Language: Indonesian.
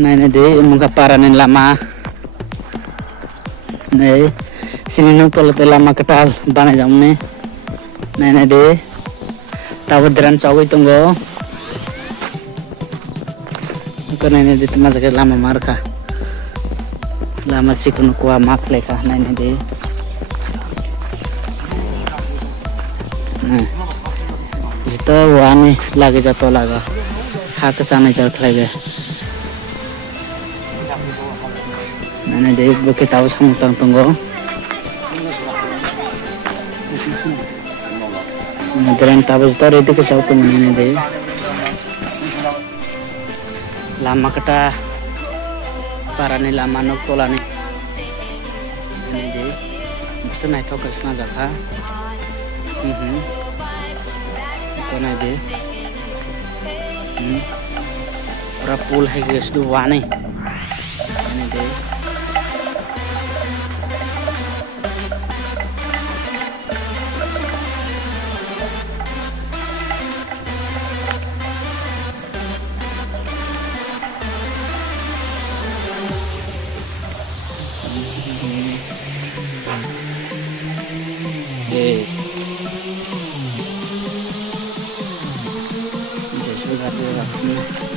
Nah deh muka paranin lama. Nah sini nupol te lama ketal bana jamne. Nah deh tawadran cawai tunggu. Karena ini di tempat sakit lama marka. Lama cikun kuah mak leka. Nah deh. Nah itu wani lagi jatuh laga. Hak sana jauh lagi. Nah deh bukit tahu sama tunggu. Nah tahu itu ready ke jauh tunggu ini deh. Lama kata parani lama nok tolani. Ini deh. Bisa naik tau kesana jaka. Itu naik deh. Orang pool hai guys dua nih. Ini deh. Jadi sudah ada